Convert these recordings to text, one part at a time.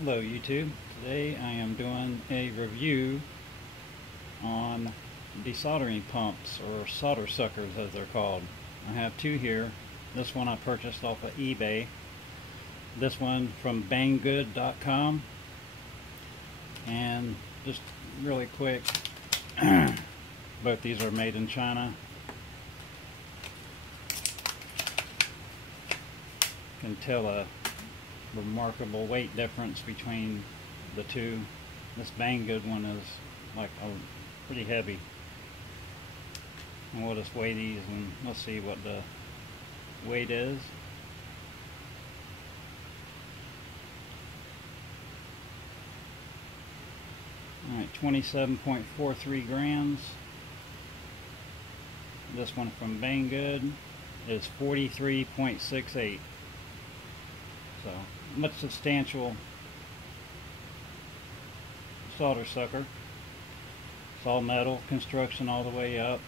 Hello YouTube. Today I am doing a review on desoldering pumps, or solder suckers as they're called. I have two here. This one I purchased off of eBay. This one from banggood.com. And just really quick, both these are made in China. You can tell a remarkable weight difference between the two. This Banggood one is like pretty heavy. And we'll just weigh these and let's see what the weight is. Alright, 27.43 grams. This one from Banggood is 43.68. So, much substantial solder sucker. It's all metal construction all the way up.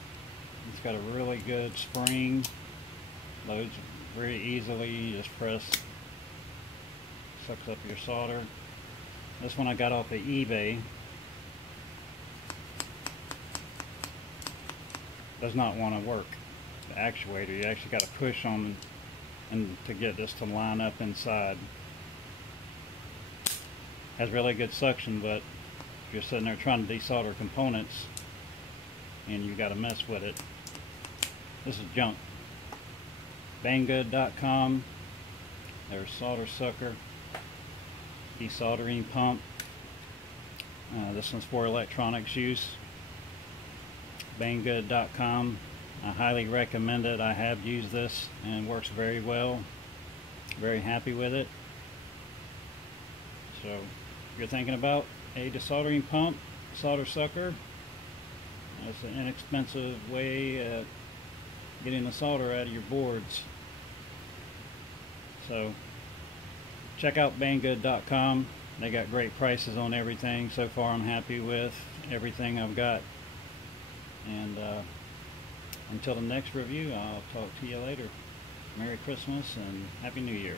It's got a really good spring. Loads very easily. You just press, sucks up your solder. This one I got off of eBay. Does not want to work. The actuator, you actually got to push on and to get this to line up inside. Has really good suction, but if you're sitting there trying to desolder components and you got to mess with it, this is junk. Banggood.com. There's solder sucker, desoldering pump. This one's for electronics use. Banggood.com. I highly recommend it. I have used this and it works very well. Very happy with it. So if you're thinking about a desoldering pump, solder sucker, it's an inexpensive way at getting the solder out of your boards. So check out banggood.com. They got great prices on everything. So far I'm happy with everything I've got. And until the next review, I'll talk to you later. Merry Christmas and Happy New Year.